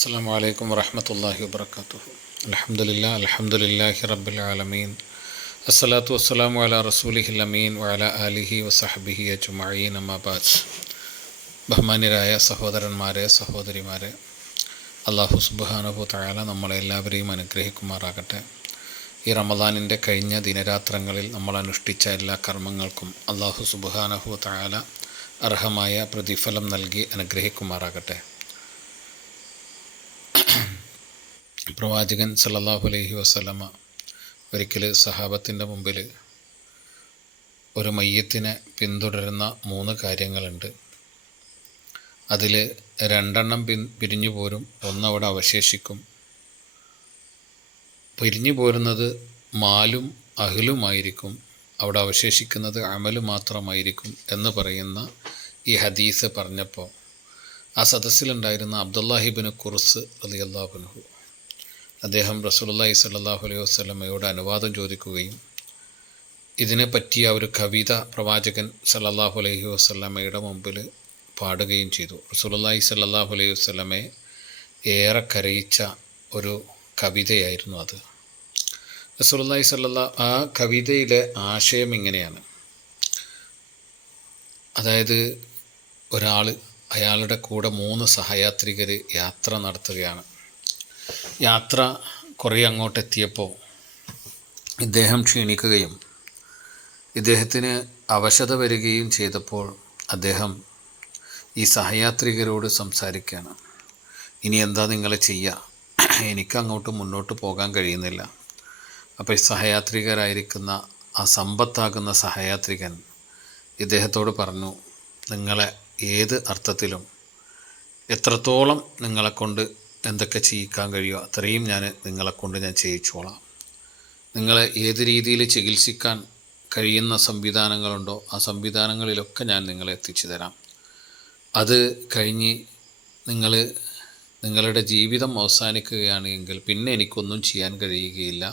അസ്സലാമു അലൈക്കും വറഹ്മത്തുള്ളാഹി വബറകാതുഹു. അൽഹംദുലില്ലാഹി റബ്ബിൽ ആലമീൻ. അസ്സലാത്തു വസ്സലാമു അലാ റസൂലിഹിൽ അമീൻ വഅലാ ആലിഹി വസഹ്ബിഹി അജ്മഈൻ. അമ്മാ ബഅദ്. ബഹുമാന്യരായ സഹോദരന്മാരെ, സഹോദരിമാരെ, അല്ലാഹു സുബ്ഹാനഹു തആല നമ്മളെല്ലാവരെയും അനുഗ്രഹിക്കുമാറാകട്ടെ. ഈ റമദാനിൻ്റെ കഴിഞ്ഞ ദിനരാത്രങ്ങളിൽ നമ്മൾ അനുഷ്ഠിച്ച എല്ലാ കർമ്മങ്ങൾക്കും അല്ലാഹു സുബ്ഹാനഹു തആല അർഹമായ പ്രതിഫലം നൽകി അനുഗ്രഹിക്കുമാറാകട്ടെ. പ്രവാചകൻ സല്ലല്ലാഹു അലൈഹി വസല്ലമ ഒരിക്കൽ സഹാബത്തിൻ്റെ മുമ്പിൽ ഒരു മയ്യത്തിനെ പിന്തുടരുന്ന 3 കാര്യങ്ങളുണ്ട്. അതിൽ 2 പിരിഞ്ഞു പോരും, 1 അവിടെ അവശേഷിക്കും. പിരിഞ്ഞു പോരുന്നത് മാലും അഹ്ലുമായിരിക്കും, അവിടെ അവശേഷിക്കുന്നത് അമല് മാത്രമായിരിക്കും എന്ന് പറയുന്ന ഈ ഹദീസ് പറഞ്ഞപ്പോൾ ആ സദസ്സിലുണ്ടായിരുന്ന അബ്ദുല്ലാഹി ഇബ്നു ഖുർസ് റളിയല്ലാഹു അൻഹു അദ്ദേഹം റസൂലുള്ളാഹി സ്വല്ലല്ലാഹു അലൈഹി വസല്ലമയോട് അനുവാദം ചോദിക്കുകയും ഇതിനെപ്പറ്റിയ ഒരു കവിത പ്രവാചകൻ സല്ലല്ലാഹു അലൈഹി വസല്ലമയുടെ മുമ്പിൽ പാടുകയും ചെയ്തു. റസൂലുള്ളാഹി സ്വല്ലല്ലാഹു അലൈഹി വസല്ലമയെ ഏറെ കരയിച്ച ഒരു കവിതയായിരുന്നു അത്. ആ കവിതയിലെ ആശയം ഇങ്ങനെയാണ്. അതായത് അയാളുടെ കൂടെ 3 സഹയാത്രികർ യാത്ര നടത്തുകയാണ്. യാത്ര കുറേ അങ്ങോട്ടെത്തിയപ്പോൾ ഇദ്ദേഹം ക്ഷീണിക്കുകയും ഇദ്ദേഹത്തിന് അവശത വരികയും ചെയ്തപ്പോൾ അദ്ദേഹം ഈ സഹയാത്രികരോട് സംസാരിക്കുകയാണ്. ഇനി എന്താ നിങ്ങൾ ചെയ്യുക? എനിക്കങ്ങോട്ട് മുന്നോട്ട് പോകാൻ കഴിയുന്നില്ല. അപ്പോൾ ഈ സഹയാത്രികരായിരിക്കുന്ന ആ സമ്പത്താകുന്ന സഹയാത്രികൻ ഇദ്ദേഹത്തോട് പറഞ്ഞു, നിങ്ങളെ ഏത് അർത്ഥത്തിലും എത്രത്തോളം നിങ്ങളെക്കൊണ്ട് എന്തൊക്കെ ചെയ്യിക്കാൻ കഴിയുമോ അത്രയും നിങ്ങളെക്കൊണ്ട് ഞാൻ ചെയ്യിച്ചോളാം. നിങ്ങളെ ഏത് രീതിയിൽ ചികിത്സിക്കാൻ കഴിയുന്ന സംവിധാനങ്ങളുണ്ടോ ആ സംവിധാനങ്ങളിലൊക്കെ ഞാൻ നിങ്ങളെ എത്തിച്ചു തരാം. അത് കഴിഞ്ഞ് നിങ്ങളുടെ ജീവിതം അവസാനിക്കുകയാണ് എങ്കിൽ പിന്നെ എനിക്കൊന്നും ചെയ്യാൻ കഴിയുകയില്ല,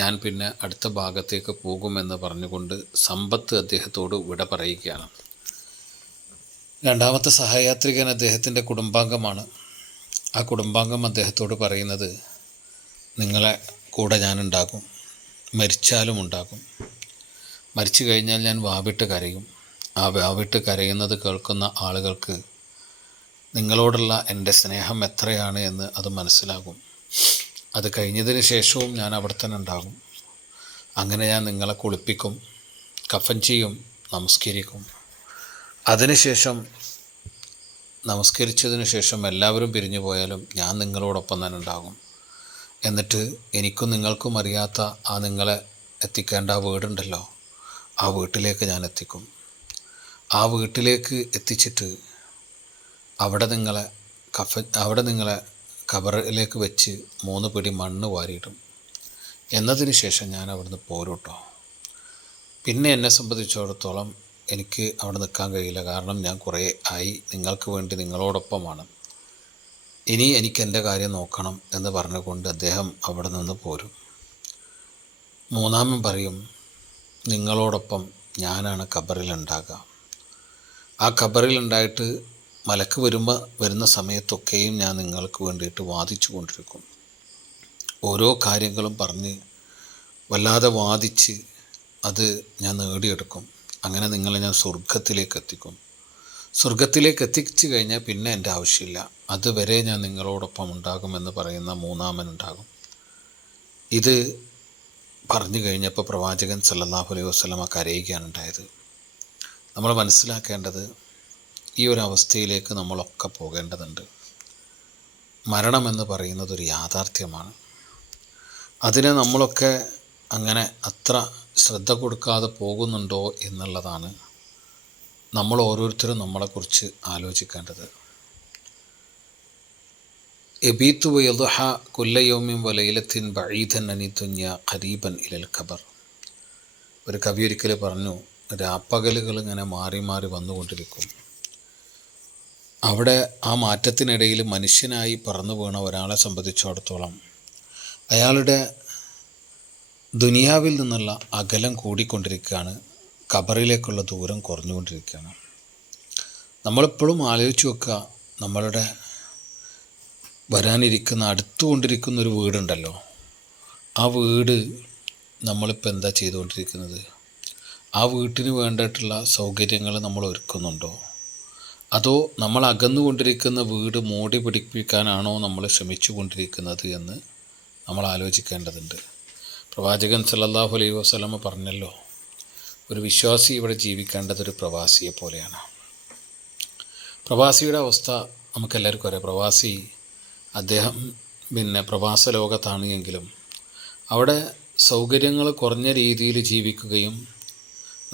ഞാൻ പിന്നെ അടുത്ത ഭാഗത്തേക്ക് പോകുമെന്ന് പറഞ്ഞുകൊണ്ട് സമ്പത്ത് അദ്ദേഹത്തോട് വിട പറയുകയാണ്. 2ാമത്തെ സഹയാത്രികൻ അദ്ദേഹത്തിൻ്റെ കുടുംബാംഗമാണ്. ആ കുടുംബാംഗം അദ്ദേഹത്തോട് പറയുന്നത്, നിങ്ങളെ കൂടെ ഞാനുണ്ടാകും, മരിച്ചാലും ഉണ്ടാകും. മരിച്ചു കഴിഞ്ഞാൽ ഞാൻ വാവിട്ട് കരയും. ആ വാവിട്ട് കരയുന്നത് കേൾക്കുന്ന ആളുകൾക്ക് നിങ്ങളോടുള്ള എൻ്റെ സ്നേഹം എത്രയാണ് എന്ന് അത് മനസ്സിലാകും. അത് കഴിഞ്ഞതിന് ശേഷവും ഞാൻ അവിടെ തന്നെ ഉണ്ടാകും. അങ്ങനെ ഞാൻ നിങ്ങളെ കുളിപ്പിക്കും, കഫൻ ചെയ്യും, നമസ്കരിക്കും. അതിനുശേഷം നമസ്കരിച്ചതിന് ശേഷം എല്ലാവരും പിരിഞ്ഞു പോയാലും ഞാൻ നിങ്ങളോടൊപ്പം തന്നെ ഉണ്ടാകും. എന്നിട്ട് എനിക്കും നിങ്ങൾക്കും അറിയാത്ത ആ നിങ്ങളെ എത്തിക്കേണ്ട ആ വീടുണ്ടല്ലോ, ആ വീട്ടിലേക്ക് ഞാൻ എത്തിക്കും. ആ വീട്ടിലേക്ക് എത്തിച്ചിട്ട് അവിടെ നിങ്ങളെ ഖബറിലേക്ക് വെച്ച് 3 പിടി മണ്ണ് വാരിയിടും. എന്നതിന് ശേഷം ഞാൻ അവിടുന്ന് പോരൂട്ടോ. പിന്നെ എന്നെ സംബന്ധിച്ചിടത്തോളം എനിക്ക് അവിടെ നിൽക്കാൻ കഴിയില്ല, കാരണം ഞാൻ കുറേ ആയി നിങ്ങൾക്ക് വേണ്ടി നിങ്ങളോടൊപ്പമാണ്. ഇനി എനിക്ക് എൻ്റെ കാര്യം നോക്കണം എന്ന് പറഞ്ഞുകൊണ്ട് അദ്ദേഹം അവിടെ നിന്ന് പോരും. 3ാമൻ പറയും, നിങ്ങളോടൊപ്പം ഞാനാണ് ഖബറിലുണ്ടാകുക. ആ ഖബറിലുണ്ടായിട്ട് മലക്ക് വരുന്ന സമയത്തൊക്കെയും ഞാൻ നിങ്ങൾക്ക് വേണ്ടിയിട്ട് വാദിച്ചു കൊണ്ടിരിക്കും. ഓരോ കാര്യങ്ങളും പറഞ്ഞ് വല്ലാതെ വാദിച്ച് അത് ഞാൻ നേടിയെടുക്കും. അങ്ങനെ നിങ്ങളെ ഞാൻ സ്വർഗത്തിലേക്ക് എത്തിക്കും. സ്വർഗത്തിലേക്ക് എത്തിച്ചു കഴിഞ്ഞാൽ പിന്നെ എൻ്റെ ആവശ്യമില്ല, അതുവരെ ഞാൻ നിങ്ങളോടൊപ്പം ഉണ്ടാകുമെന്ന് പറയുന്ന 3ാമൻ ഉണ്ടാകും. ഇത് പറഞ്ഞു കഴിഞ്ഞപ്പോൾ പ്രവാചകൻ സല്ലല്ലാഹു അലൈഹി വസല്ലമ കരയുകയാണ് ഉണ്ടായത്. നമ്മൾ മനസ്സിലാക്കേണ്ടത്, ഈ ഒരു അവസ്ഥയിലേക്ക് നമ്മളൊക്കെ പോകേണ്ടതുണ്ട്. മരണമെന്ന് പറയുന്നത് ഒരു യാഥാർത്ഥ്യമാണ്. അതിനെ നമ്മളൊക്കെ അങ്ങനെ അത്ര ശ്രദ്ധ കൊടുക്കാതെ പോകുന്നുണ്ടോ എന്നുള്ളതാണ് നമ്മൾ ഓരോരുത്തരും നമ്മളെക്കുറിച്ച് ആലോചിക്കേണ്ടത്. എബീത്തു വയദ്ഹ കുല്ല യൗമിൻ വലൈലത്തിൻ ബഈദൻ അനി ദുനിയ ഖരീബൻ ഇലൽ ഖബർ. ഒരു കവി ഒരിക്കൽ പറഞ്ഞു, രാപ്പകലുകൾ ഇങ്ങനെ മാറി മാറി വന്നുകൊണ്ടിരിക്കും. അവിടെ ആ മാറ്റത്തിനിടയിൽ മനുഷ്യനായി പറന്നു വീണ ഒരാളെ സംബന്ധിച്ചിടത്തോളം അയാളുടെ ദുനിയാവിൽ നിന്നുള്ള അകലം കൂടിക്കൊണ്ടിരിക്കുകയാണ്, ഖബറിലേക്കുള്ള ദൂരം കുറഞ്ഞുകൊണ്ടിരിക്കുകയാണ്. നമ്മളെപ്പോഴും ആലോചിച്ച് നോക്കുക, നമ്മളുടെ വരാനിരിക്കുന്ന അടുത്തുകൊണ്ടിരിക്കുന്ന ഒരു വീടുണ്ടല്ലോ, ആ വീട് നമ്മളിപ്പോൾ എന്താ ചെയ്തുകൊണ്ടിരിക്കുന്നത്? ആ വീട്ടിന് വേണ്ടിയിട്ടുള്ള സൗകര്യങ്ങൾ നമ്മൾ ഒരുക്കുന്നുണ്ടോ? അതോ നമ്മൾ അകന്നുകൊണ്ടിരിക്കുന്ന വീട് മോടി പിടിപ്പിക്കാനാണോ നമ്മൾ ശ്രമിച്ചു കൊണ്ടിരിക്കുന്നത് എന്ന് നമ്മൾ ആലോചിക്കേണ്ടതുണ്ട്. പ്രവാചകൻ സല്ലല്ലാഹു അലൈഹി വസല്ലമ പറഞ്ഞല്ലോ, ഒരു വിശ്വാസി ഇവിടെ ജീവിക്കേണ്ടതൊരു പ്രവാസിയെ പോലെയാണ്. പ്രവാസിയുടെ അവസ്ഥ നമുക്കെല്ലാവർക്കും അറിയാം. പ്രവാസി അദ്ദേഹം പ്രവാസ ലോകത്താണ് എങ്കിലും അവിടെ സൗകര്യങ്ങൾ കുറഞ്ഞ രീതിയിൽ ജീവിക്കുകയും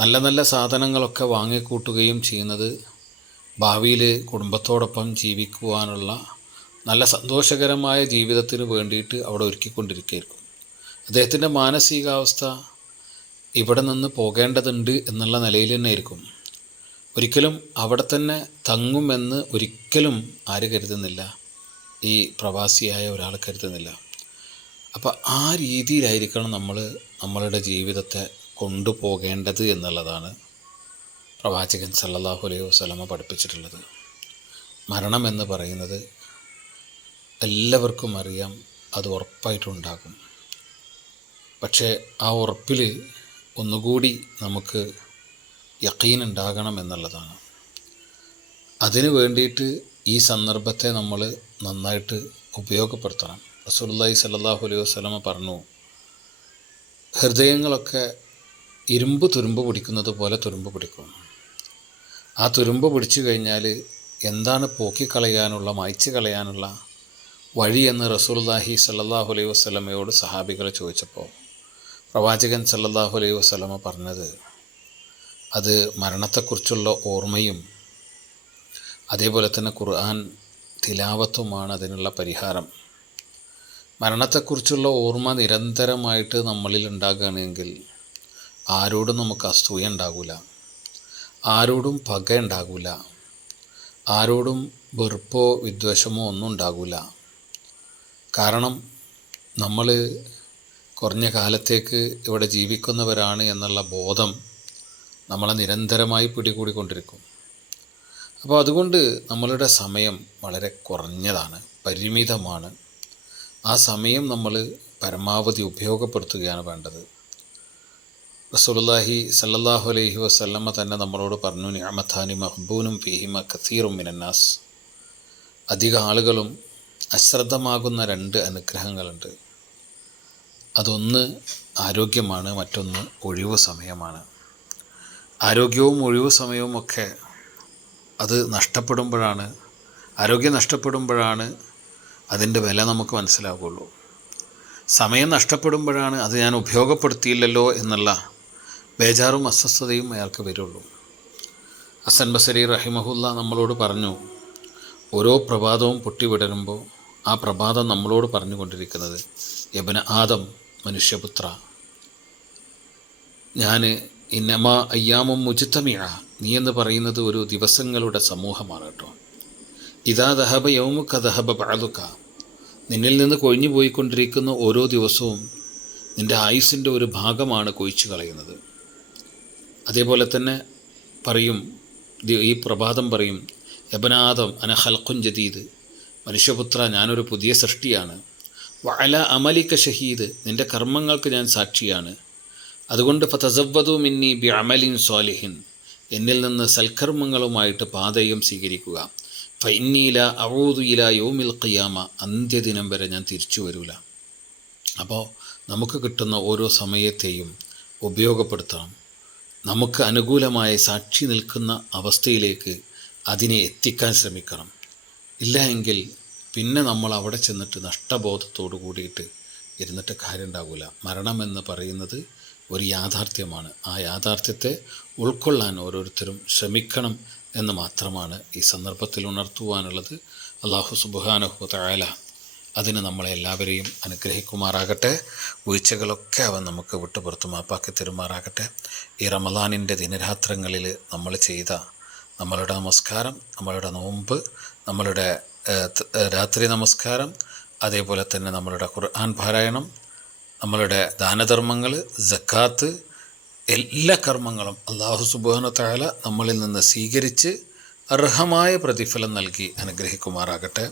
നല്ല നല്ല സാധനങ്ങളൊക്കെ വാങ്ങിക്കൂട്ടുകയും ചെയ്യുന്നത് ഭാവിയിൽ കുടുംബത്തോടൊപ്പം ജീവിക്കുവാനുള്ള നല്ല സന്തോഷകരമായ ജീവിതത്തിന് വേണ്ടിയിട്ട് അവിടെ ഒരുക്കിക്കൊണ്ടിരിക്കുകയായിരിക്കും. അദ്ദേഹത്തിൻ്റെ മാനസികാവസ്ഥ ഇവിടെ നിന്ന് പോകേണ്ടതുണ്ട് എന്നുള്ള നിലയിൽ തന്നെ ആയിരിക്കും. ഒരിക്കലും അവിടെ തന്നെ തങ്ങുമെന്ന് ഒരിക്കലും ആര് കരുതുന്നില്ല, ഈ പ്രവാസിയായ ഒരാൾ കരുതുന്നില്ല. അപ്പോൾ ആ രീതിയിലായിരിക്കണം നമ്മളുടെ ജീവിതത്തെ കൊണ്ടുപോകേണ്ടത് എന്നുള്ളതാണ് പ്രവാചകൻ സല്ലല്ലാഹു അലൈഹി വസല്ലമ പഠിപ്പിച്ചിട്ടുള്ളത്. മരണമെന്ന് പറയുന്നത് എല്ലാവർക്കും അറിയാം, അത് ഉറപ്പായിട്ടുണ്ടാകും. പക്ഷേ ആ ഉറപ്പിൽ ഒന്നുകൂടി നമുക്ക് യഖീൻ ഉണ്ടാകണം എന്നുള്ളതാണ്. അതിനു വേണ്ടിയിട്ട് ഈ സന്ദർഭത്തെ നമ്മൾ നന്നായിട്ട് ഉപയോഗപ്പെടുത്തണം. റസൂലുള്ളാഹി സ്വല്ലല്ലാഹു അലൈഹി വസല്ലമ പറഞ്ഞു, ഹൃദയങ്ങളൊക്കെ ഇരുമ്പ് തുരുമ്പ് പിടിക്കുന്നത് പോലെ തുരുമ്പ് പിടിക്കും. ആ തുരുമ്പ് പിടിച്ചു കഴിഞ്ഞാൽ എന്താണ് പോക്കിക്കളയാനുള്ള, മായ്ച്ചു കളയാനുള്ള വഴി എന്ന് റസൂലുള്ളാഹി സ്വല്ലല്ലാഹു അലൈഹി വസല്ലമയോട് സഹാബികൾ ചോദിച്ചപ്പോൾ പ്രവാചകൻ സല്ലല്ലാഹു അലൈഹി വസല്ലമ പറഞ്ഞത്, അത് മരണത്തെക്കുറിച്ചുള്ള ഓർമ്മയും അതേപോലെ തന്നെ ഖുർആൻ തിലാവത്തുമാണ് അതിനുള്ള പരിഹാരം. മരണത്തെക്കുറിച്ചുള്ള ഓർമ്മ നിരന്തരമായിട്ട് നമ്മളിൽ ഉണ്ടാകുകയാണെങ്കിൽ ആരോടും നമുക്ക് അസൂയ ഉണ്ടാകില്ല, ആരോടും പക ഉണ്ടാകില്ല, ആരോടും വെറുപ്പോ വിദ്വേഷമോ ഒന്നും ഉണ്ടാകില്ല. കാരണം നമ്മൾ കുറഞ്ഞ കാലത്തേക്ക് ഇവിടെ ജീവിക്കുന്നവരാണ് എന്നുള്ള ബോധം നമ്മളെ നിരന്തരമായി പിടികൂടിക്കൊണ്ടിരിക്കും. അപ്പോൾ അതുകൊണ്ട് നമ്മളുടെ സമയം വളരെ കുറഞ്ഞതാണ്, പരിമിതമാണ്. ആ സമയം നമ്മൾ പരമാവധി ഉപയോഗപ്പെടുത്തുകയാണ് വേണ്ടത്. റസൂലുള്ളാഹി സല്ലല്ലാഹു അലൈഹി വസല്ലമ തന്നെ നമ്മളോട് പറഞ്ഞു, നിഅമതാനി മഖ്ബൂനും ഫീഹിമ കസീറും മിനന്നാസ്. അധിക ആളുകളും അശ്രദ്ധമാകുന്ന രണ്ട് അനുഗ്രഹങ്ങളുണ്ട്. അതൊന്ന് ആരോഗ്യമാണ്, മറ്റൊന്ന് ഒഴിവ് സമയമാണ്. ആരോഗ്യവും ഒഴിവ് സമയവും ഒക്കെ അത് നഷ്ടപ്പെടുമ്പോഴാണ്, ആരോഗ്യം നഷ്ടപ്പെടുമ്പോഴാണ് അതിൻ്റെ വില നമുക്ക് മനസ്സിലാവുകയുള്ളൂ. സമയം നഷ്ടപ്പെടുമ്പോഴാണ് അത് ഞാൻ ഉപയോഗപ്പെടുത്തിയില്ലല്ലോ എന്നുള്ള ബേജാറും അസ്വസ്ഥതയും അയാൾക്ക് വരുള്ളൂ. ഹസൻ ബസരി റഹിമഹുല്ല നമ്മളോട് പറഞ്ഞു, ഓരോ പ്രഭാതവും പൊട്ടിവിടരുമ്പോൾ ആ പ്രഭാതം നമ്മളോട് പറഞ്ഞുകൊണ്ടിരിക്കുന്നത്, യബ്ന ആദം, മനുഷ്യപുത്ര, ഞാൻ ഇന്നമാ അയ്യാമും മുജ്തമിഅ, നീ എന്ന് പറയുന്നത് ഒരു ദിവസങ്ങളുടെ സമൂഹമാണ് കേട്ടോ. ഇദാ ദഹബ യൗമുക ദഹബ ബഅദുക, നിന്നിൽ നിന്ന് കൊഴിഞ്ഞു പോയിക്കൊണ്ടിരിക്കുന്ന ഓരോ ദിവസവും നിൻ്റെ ആയുസ്സിൻ്റെ ഒരു ഭാഗമാണ് കൊഴിച്ചു കളയുന്നത്. അതേപോലെ തന്നെ പറയും, ഈ പ്രഭാതം പറയും, യബ്ന ആദം അന ഖൽഖുൻ ജദീദ്, മനുഷ്യപുത്ര, ഞാനൊരു പുതിയ സൃഷ്ടിയാണ്. വഅല അമലിക ഷഹീദ്, നിൻ്റെ കർമ്മങ്ങൾക്ക് ഞാൻ സാക്ഷിയാണ്. അതുകൊണ്ട് ഫതസവ്വദു മിന്നി ബിഅമലിൻ സ്വാലിഹിൻ, എന്നിൽ നിന്ന് സൽക്കർമ്മങ്ങളുമായിട്ട് പാതയും സ്വീകരിക്കുക. ഫഇന്നീ ലാ അഊദു ഇലാ യൗമിൽ ഖിയാമ, അന്ത്യദിനം വരെ ഞാൻ തിരിച്ചു വരില്ല. അപ്പോൾ നമുക്ക് കിട്ടുന്ന ഓരോ സമയത്തെയും ഉപയോഗപ്പെടുത്തണം. നമുക്ക് അനുകൂലമായ സാക്ഷി നിൽക്കുന്ന അവസ്ഥയിലേക്ക് അതിനെ എത്തിക്കാൻ ശ്രമിക്കണം. ഇല്ല എങ്കിൽ പിന്നെ നമ്മൾ അവിടെ ചെന്നിട്ട് നഷ്ടബോധത്തോടു കൂടിയിട്ട് ഇരുന്നിട്ട് കാര്യം ഉണ്ടാകില്ല. മരണമെന്ന് പറയുന്നത് ഒരു യാഥാർത്ഥ്യമാണ്. ആ യാഥാർത്ഥ്യത്തെ ഉൾക്കൊള്ളാൻ ഓരോരുത്തരും ശ്രമിക്കണം എന്ന് മാത്രമാണ് ഈ സന്ദർഭത്തിൽ ഉണർത്തുവാനുള്ളത്. അല്ലാഹു സുബ്ഹാനഹു വ തആല അതിന് നമ്മളെല്ലാവരെയും അനുഗ്രഹിക്കുമാറാകട്ടെ. വീഴ്ചകളൊക്കെ അവൻ നമുക്ക് വിട്ടുപുറത്ത് മാപ്പാക്കി തരുമാറാകട്ടെ. ഈ റമളാനിൻ്റെ ദിനരാത്രങ്ങളിൽ നമ്മൾ ചെയ്ത നമ്മളുടെ നമസ്കാരം, നമ്മളുടെ നോമ്പ്, നമ്മളുടെ രാത്രി നമസ്കാരം, അതേപോലെ തന്നെ നമ്മളുടെ ഖുർആൻ പാരായണം, നമ്മളുടെ ദാനധർമ്മങ്ങൾ, സക്കാത്ത്, എല്ലാ കർമ്മങ്ങളും അല്ലാഹു സുബ്ഹാനഹു വ തആല നമ്മളിൽ നിന്ന് സ്വീകരിച്ച് അർഹമായ പ്രതിഫലം നൽകി അനുഗ്രഹിക്കുമാറാകട്ടെ.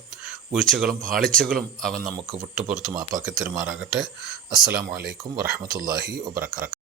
വീഴ്ചകളും പാളിച്ചകളും അവൻ നമുക്ക് വിട്ടുപുറത്ത് മാപ്പാക്കി തരുമാറാകട്ടെ. അസ്സലാമു അലൈക്കും വറഹ്മത്തുള്ളാഹി വബറകാതുഹു.